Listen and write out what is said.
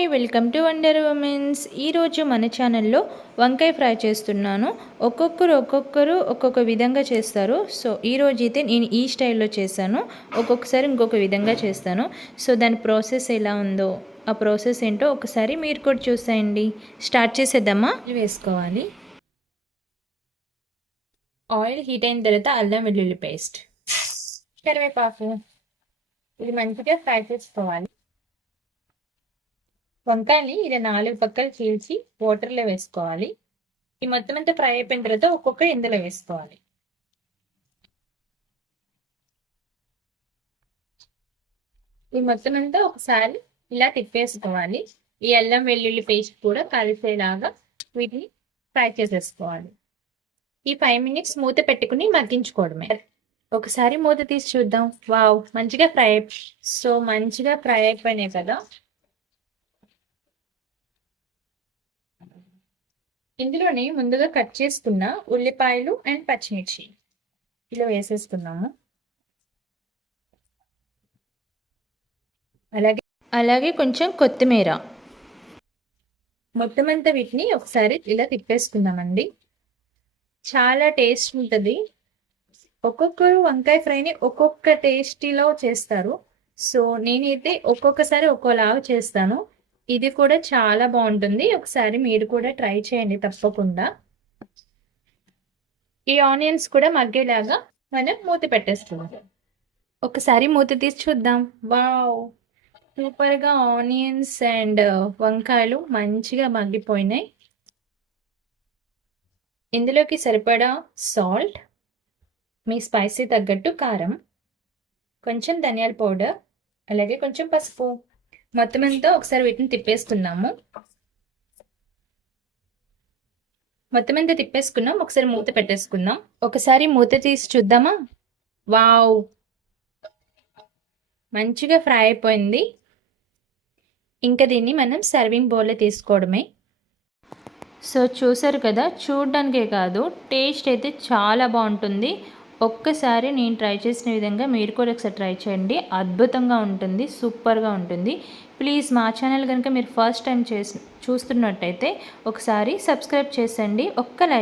Hi, welcome to wonder women's. ఈరోజు మన ఛానల్లో వంకాయ ఫ్రై చేస్తున్నాను. ఒక్కొక్కరు ఒక్కొక్క విధంగా చేస్తారు. సో ఈరోజు అయితే నేను ఈ స్టైల్లో చేశాను. ఒక్కొక్కసారి ఇంకొక విధంగా చేస్తాను. సో దాని ప్రాసెస్ ఎలా ఉందో, ఆ ప్రాసెస్ ఏంటో ఒకసారి మీరు కూడా చూసేయండి. స్టార్ట్ చేసేద్దామా? వేసుకోవాలి. ఆయిల్ హీట్ అయిన తర్వాత అల్లం వెల్లుల్లి పేస్ట్, కరివేపాకు, ఇది మంచిగా ఫ్రై చేసుకోవాలి. వంకాయని ఇలా 4 పక్కలు చీల్చి వాటర్లో వేసుకోవాలి. ఈ మొత్తం అంతా ఫ్రై అయిపోయిన తర్వాత ఒక్కొక్క ఇందులో వేసుకోవాలి. ఈ మొత్తం అంతా ఒకసారి ఇలా తిప్పేసుకోవాలి. ఈ అల్లం వెల్లుల్లి పేస్ట్ కూడా కలిసేలాగా వీటిని ఫ్రై చేసేసుకోవాలి. ఈ 5 మినిట్స్ మూత పెట్టుకుని మగ్గించుకోవడమే. ఒకసారి మూత తీసి చూద్దాం. వావ్, మంచిగా మంచిగా ఫ్రై అయిపోయినాయి కదా. ఇందులోనే ముందుగా కట్ చేసుకున్న ఉల్లిపాయలు అండ్ పచ్చిమిర్చి ఇలా వేసేసుకున్నాము. అలాగే కొంచెం కొత్తిమీర. మొత్తం అంతా వీటిని ఒకసారి ఇలా తిప్పేసుకుందామండి. చాలా టేస్ట్ ఉంటుంది. ఒక్కొక్కరు వంకాయ ఫ్రైని ఒక్కొక్క టేస్టీలో చేస్తారు. సో నేనైతే ఒక్కొక్కసారి ఒక్కోలాగా చేస్తాను. ఇది కూడా చాలా బాగుంటుంది. ఒకసారి మీరు కూడా ట్రై చేయండి తప్పకుండా. ఈ ఆనియన్స్ కూడా మగ్గేలాగా మనం మూత పెట్టేస్తున్నాం. ఒకసారి మూత తీసి చూద్దాం. వావ్, సూపర్గా ఆనియన్స్ అండ్ వంకాయలు మంచిగా మగ్గిపోయినాయి. ఇందులోకి సరిపడా సాల్ట్, మీ స్పైసీ తగ్గట్టు కారం, కొంచెం ధనియాల పౌడర్, అలాగే కొంచెం పసుపు. మొత్తం అంతా ఒకసారి వీటిని తిప్పేసుకున్నాము. మొత్తం అంతా తిప్పేసుకున్నాం. ఒకసారి మూత పెట్టేసుకుందాం. ఒకసారి మూత తీసి చూద్దామా? వావ్, మంచిగా ఫ్రై అయిపోయింది. ఇంకా దీన్ని మనం సర్వింగ్ బౌల్లో తీసుకోవడమే. సో చూసారు కదా, చూడడానికే కాదు టేస్ట్ అయితే చాలా బాగుంటుంది. ఒక్కసారి నేను ట్రై చేసిన విధంగా మీరు కూడా ఒకసారి ట్రై చేయండి. అద్భుతంగా ఉంటుంది, సూపర్గా ఉంటుంది. ప్లీజ్ మా ఛానల్ కనుక మీరు ఫస్ట్ టైం చూస్తున్నట్టయితే ఒకసారి సబ్స్క్రైబ్ చేసండి. ఒక్క లైక్